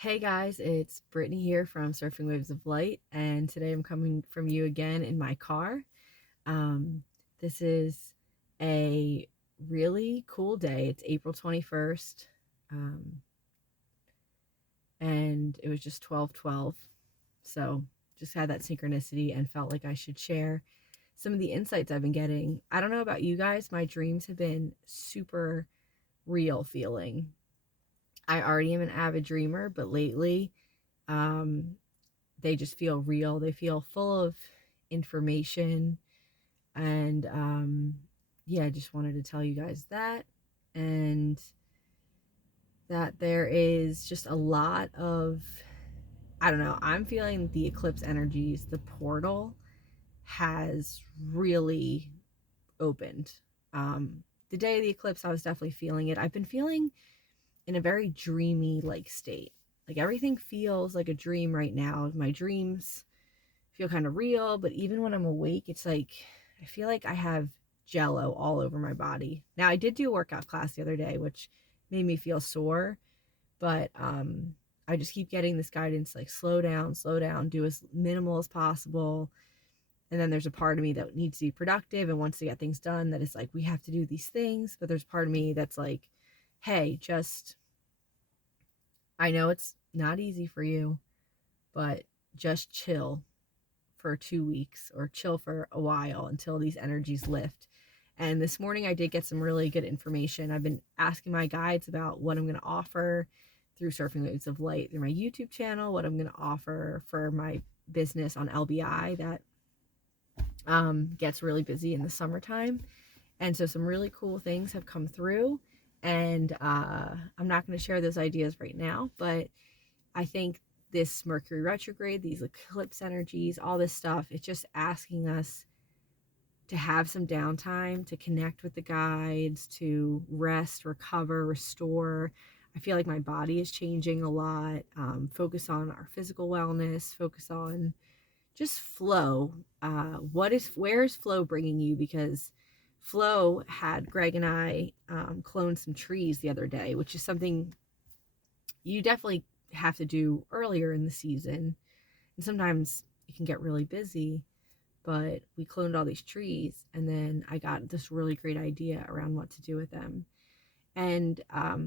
Hey guys, it's Brittany here from Surfing Waves of Light, and today I'm coming from you again in my car. Um, this is a really cool day. It's April 21st, um, and it was just 12:12. So just had that synchronicity and felt like I should share some of the insights I've been getting. I don't know about you guys, my dreams have been super real feeling. I already am an avid dreamer, but lately, um, they just feel real. They feel full of information. And yeah, I just wanted to tell you guys that. And that there is just a lot of, I don't know, I'm feeling the eclipse energies, the portal has really opened. The day of the eclipse, I was definitely feeling it. I've been feeling in a very dreamy like state. Like everything feels like a dream right now. My dreams feel kind of real, but even when I'm awake, it's like I feel like I have jello all over my body. Now, I did do a workout class the other day, which made me feel sore, but I just keep getting this guidance like slow down, do as minimal as possible. And then there's a part of me that needs to be productive and wants to get things done that is like, we have to do these things. But there's part of me that's like, hey, just, I know it's not easy for you, but just chill for 2 weeks or chill for a while until these energies lift. And this morning I did get some really good information. I've been asking my guides about what I'm going to offer through Surfing Waves of Light through my YouTube channel, what I'm going to offer for my business on LBI that gets really busy in the summertime. And so some really cool things have come through. And I'm not going to share those ideas right now, but I think this Mercury retrograde, these eclipse energies, all this stuff, it's just asking us to have some downtime, to connect with the guides, to rest, recover, restore. I feel like my body is changing a lot. Focus on our physical wellness, focus on just flow. Where is flow bringing you? Because flow had Greg and I clone some trees the other day, which is something you definitely have to do earlier in the season. And sometimes it can get really busy, but we cloned all these trees and then I got this really great idea around what to do with them. And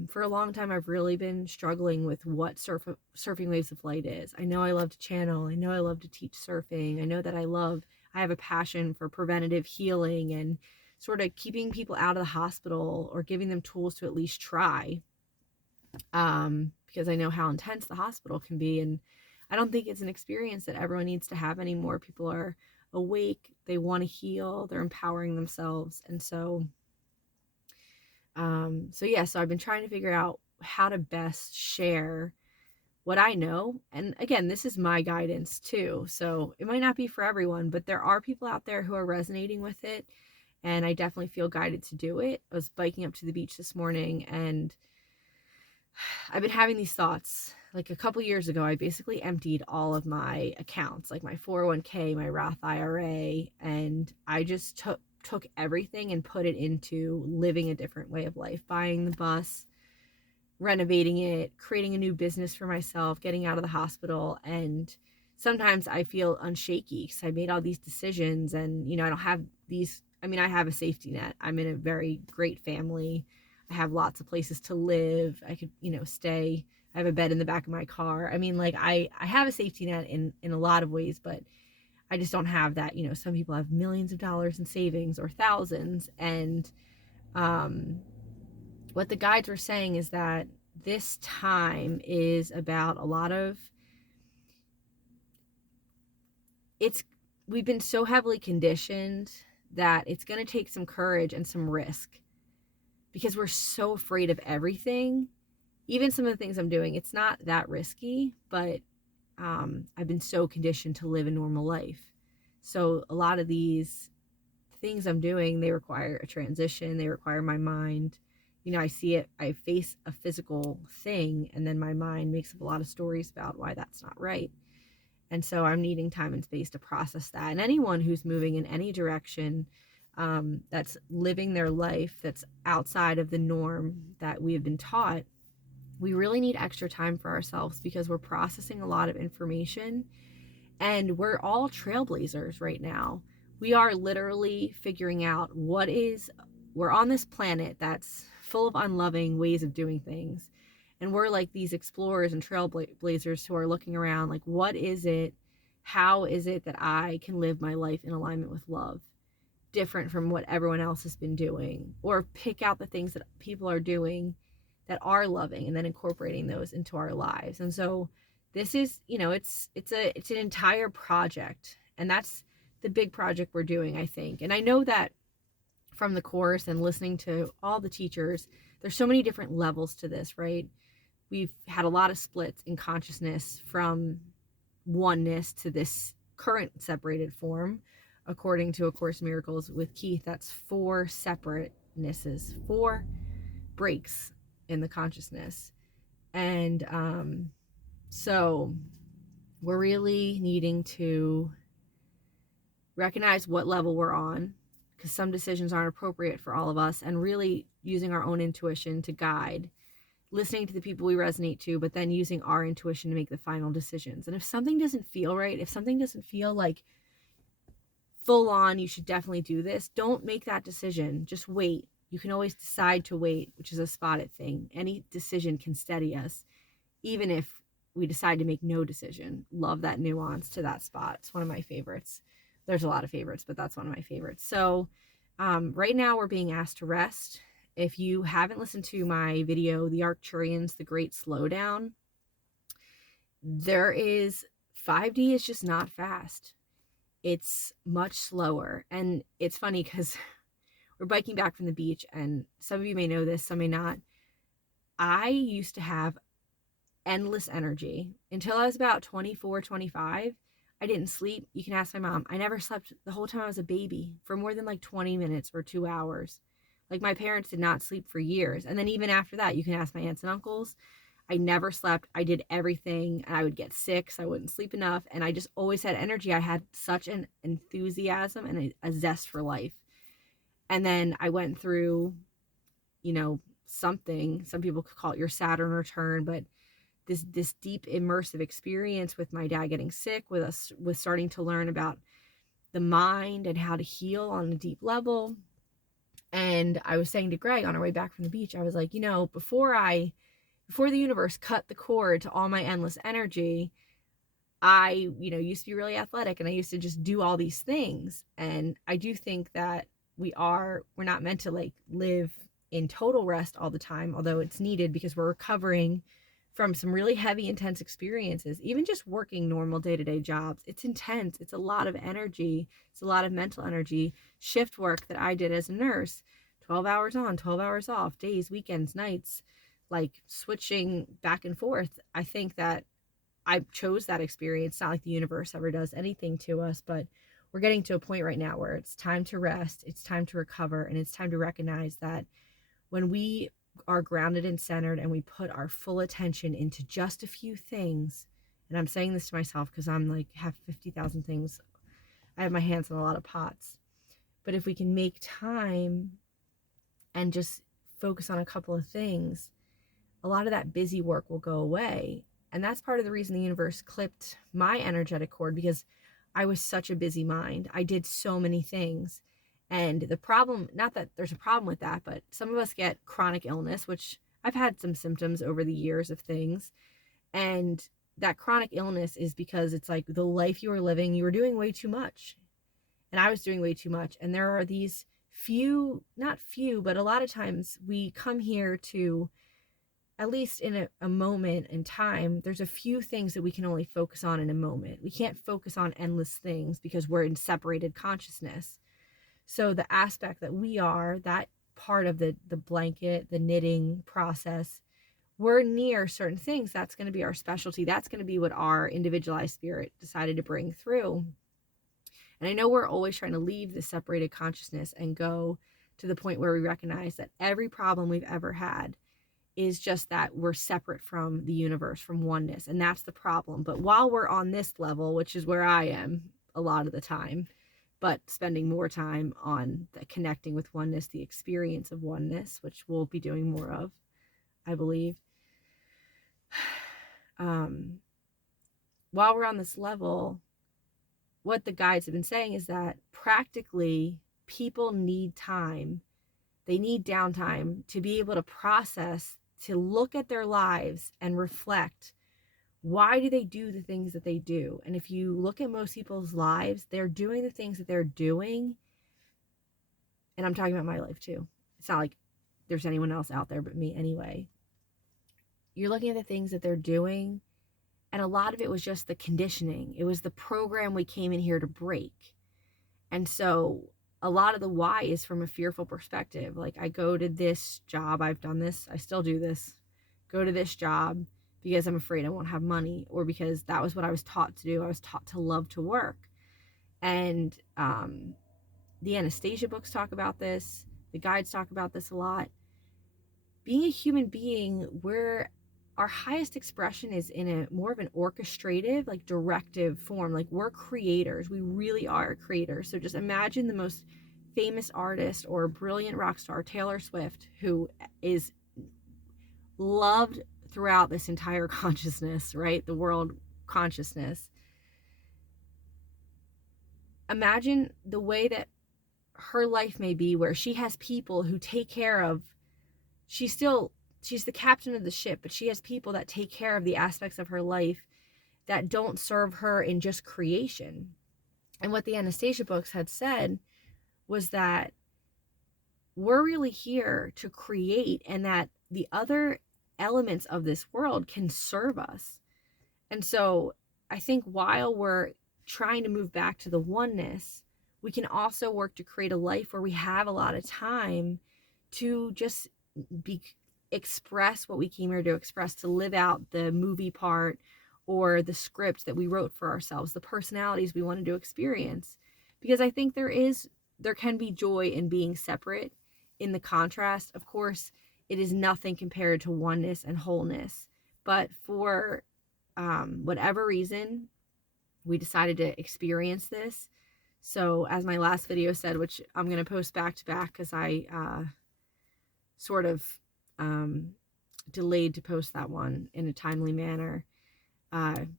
for a long time, I've really been struggling with what surfing waves of light is. I know I love to channel. I know I love to teach surfing. I know that I have a passion for preventative healing and sort of keeping people out of the hospital or giving them tools to at least try, because I know how intense the hospital can be. And I don't think it's an experience that everyone needs to have anymore. People are awake, they want to heal, they're empowering themselves. And so I've been trying to figure out how to best share what I know. And again, this is my guidance too. So it might not be for everyone, but there are people out there who are resonating with it. And I definitely feel guided to do it. I was biking up to the beach this morning and I've been having these thoughts. Like a couple years ago, I basically emptied all of my accounts, like my 401k, my Roth IRA, and I just took everything and put it into living a different way of life, buying the bus, renovating it, creating a new business for myself, getting out of the hospital. And sometimes I feel unshaky because I made all these decisions and, I don't have these. I mean, I have a safety net. I'm in a very great family. I have lots of places to live. I could, stay. I have a bed in the back of my car. I mean, like I have a safety net in a lot of ways, but I just don't have that. Some people have millions of dollars in savings or thousands. And um, what the guides were saying is that this time is about a lot of it's we've been so heavily conditioned that it's going to take some courage and some risk because we're so afraid of everything. Even some of the things I'm doing, it's not that risky, but I've been so conditioned to live a normal life. So a lot of these things I'm doing, they require a transition, they require my mind. I see it, I face a physical thing, and then my mind makes up a lot of stories about why that's not right. And so I'm needing time and space to process that. And anyone who's moving in any direction, that's living their life that's outside of the norm that we have been taught, we really need extra time for ourselves because we're processing a lot of information, and we're all trailblazers right now. We are literally figuring out we're on this planet that's full of unloving ways of doing things. And we're like these explorers and trailblazers who are looking around like, what is it? How is it that I can live my life in alignment with love, different from what everyone else has been doing? Or pick out the things that people are doing that are loving and then incorporating those into our lives. And so this is, it's an entire project, and that's the big project we're doing, I think. And I know that from the course and listening to all the teachers, there's so many different levels to this, right? We've had a lot of splits in consciousness from oneness to this current separated form. According to A Course in Miracles with Keith, that's 4 separatenesses, 4 breaks in the consciousness. And so we're really needing to recognize what level we're on, because some decisions aren't appropriate for all of us, and really using our own intuition to guide, listening to the people we resonate to, but then using our intuition to make the final decisions. And if something doesn't feel right, if something doesn't feel like full on, you should definitely do this, don't make that decision. Just wait. You can always decide to wait, which is a spotted thing. Any decision can steady us, even if we decide to make no decision. Love that nuance to that spot. It's one of my favorites. There's a lot of favorites, but that's one of my favorites. So right now we're being asked to rest. If you haven't listened to my video, The Arcturians, The Great Slowdown, 5D is just not fast. It's much slower. And it's funny because we're biking back from the beach, and some of you may know this, some may not. I used to have endless energy until I was about 24, 25. I didn't sleep. You can ask my mom. I never slept the whole time I was a baby for more than like 20 minutes or 2 hours. Like, my parents did not sleep for years. And then even after that, you can ask my aunts and uncles. I never slept. I did everything, and I would get sick, so I wouldn't sleep enough. And I just always had energy. I had such an enthusiasm and a zest for life. And then I went through, something, some people could call it your Saturn return, but this deep immersive experience with my dad getting sick, with starting to learn about the mind and how to heal on a deep level. And I was saying to Greg on our way back from the beach, I was like, before the universe cut the cord to all my endless energy, I, used to be really athletic, and I used to just do all these things. And I do think that we're not meant to like live in total rest all the time, although it's needed because we're recovering from some really heavy, intense experiences. Even just working normal day-to-day jobs, it's intense. It's a lot of energy. It's a lot of mental energy. Shift work that I did as a nurse, 12 hours on, 12 hours off, days, weekends, nights, like switching back and forth. I think that I chose that experience. It's not like the universe ever does anything to us, but we're getting to a point right now where it's time to rest, it's time to recover, and it's time to recognize that when we are grounded and centered and we put our full attention into just a few things, and I'm saying this to myself because I'm like have 50,000 things, I have my hands in a lot of pots, but if we can make time and just focus on a couple of things, a lot of that busy work will go away. And that's part of the reason the universe clipped my energetic cord, because I was such a busy mind. I did so many things. And the problem, not that there's a problem with that, but some of us get chronic illness, which I've had some symptoms over the years of things. And that chronic illness is because it's like the life you were living, you were doing way too much. And I was doing way too much. And there are these not few, but a lot of times we come here to, at least in a moment in time, there's a few things that we can only focus on in a moment. We can't focus on endless things because we're in separated consciousness. So the aspect that we are, that part of the blanket, the knitting process, we're near certain things. That's going to be our specialty. That's going to be what our individualized spirit decided to bring through. And I know we're always trying to leave the separated consciousness and go to the point where we recognize that every problem we've ever had is just that we're separate from the universe, from oneness. And that's the problem. But while we're on this level, which is where I am a lot of the time, but spending more time on the connecting with oneness, the experience of oneness, which we'll be doing more of, I believe. while we're on this level, what the guides have been saying is that practically people need time. They need downtime to be able to process, to look at their lives and reflect. Why do they do the things that they do? And if you look at most people's lives, they're doing the things that they're doing. And I'm talking about my life too. It's not like there's anyone else out there but me anyway. You're looking at the things that they're doing, and a lot of it was just the conditioning. It was the program we came in here to break. And so a lot of the why is from a fearful perspective. Like, I go to this job, I've done this, I still do this, go to this job because I'm afraid I won't have money, or because that was what I was taught to do. I was taught to love to work. And the Anastasia books talk about this. The guides talk about this a lot. Being a human being, our highest expression is in a more of an orchestrative, like directive form. Like, we're creators. We really are creators. So just imagine the most famous artist or brilliant rock star, Taylor Swift, who is loved throughout this entire consciousness, right? The world consciousness. Imagine the way that her life may be, where she has people who take care of, she's the captain of the ship, but she has people that take care of the aspects of her life that don't serve her in just creation. And what the Anastasia books had said was that we're really here to create, and that the other elements of this world can serve us. And so I think while we're trying to move back to the oneness, we can also work to create a life where we have a lot of time to just express what we came here to express, to live out the movie part or the script that we wrote for ourselves, the personalities we wanted to experience. Because I think there can be joy in being separate in the contrast. Of course, it is nothing compared to oneness and wholeness. But for whatever reason, we decided to experience this. So as my last video said, which I'm going to post back to back because I sort of delayed to post that one in a timely manner.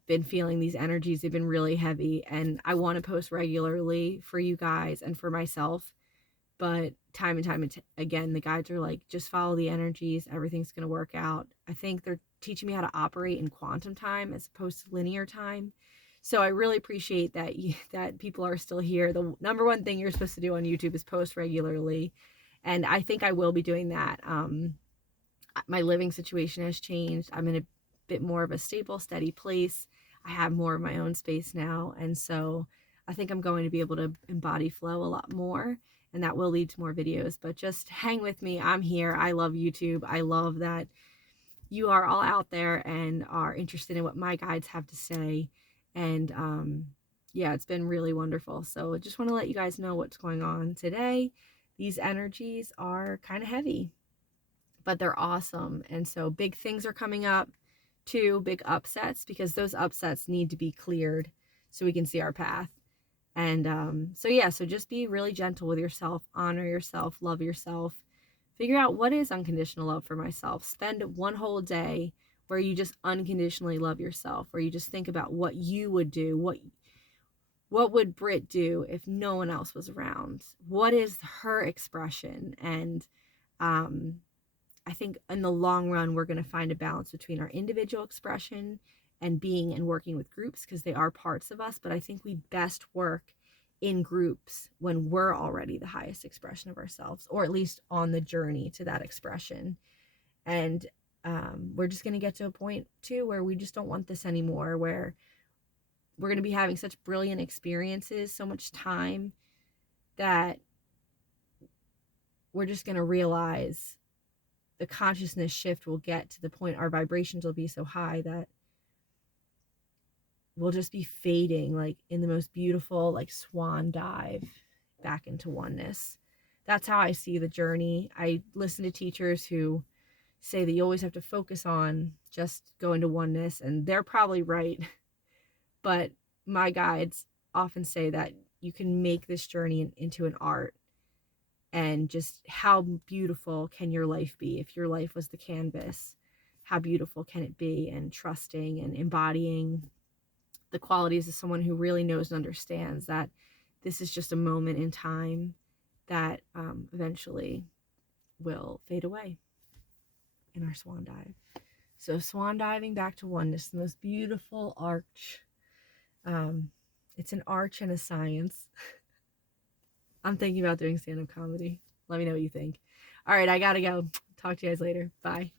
Been feeling these energies. They've been really heavy, and I want to post regularly for you guys and for myself. But time and time again, the guides are like, just follow the energies. Everything's going to work out. I think they're teaching me how to operate in quantum time as opposed to linear time. So I really appreciate that people are still here. The number one thing you're supposed to do on YouTube is post regularly. And I think I will be doing that. My living situation has changed. I'm in a bit more of a stable, steady place. I have more of my own space now. And so I think I'm going to be able to embody flow a lot more. And that will lead to more videos. But just hang with me. I'm here. I love YouTube. I love that you are all out there and are interested in what my guides have to say. And yeah, it's been really wonderful. So I just want to let you guys know what's going on today. These energies are kind of heavy, but they're awesome. And so big things are coming up too, big upsets, because those upsets need to be cleared so we can see our path. And so yeah, so just be really gentle with yourself, honor yourself, love yourself, figure out what is unconditional love for myself. Spend one whole day where you just unconditionally love yourself, where you just think about what you would do, what would Britt do if no one else was around? What is her expression? And I think in the long run, we're going to find a balance between our individual expression and being and working with groups, because they are parts of us. But I think we best work in groups when we're already the highest expression of ourselves, or at least on the journey to that expression. And we're just going to get to a point too where we just don't want this anymore, where we're going to be having such brilliant experiences, so much time, that we're just going to realize the consciousness shift will get to the point our vibrations will be so high that we'll just be fading, like in the most beautiful, like swan dive back into oneness. That's how I see the journey. I listen to teachers who say that you always have to focus on just going to oneness, and they're probably right. But my guides often say that you can make this journey into an art. And just how beautiful can your life be if your life was the canvas? how beautiful can it be, and trusting and embodying the qualities of someone who really knows and understands that this is just a moment in time that eventually will fade away in our swan dive. So swan diving back to oneness, the most beautiful arch. It's an arch and a science. I'm thinking about doing stand-up comedy. Let me know what you think. All right, I gotta go. Talk to you guys later. Bye.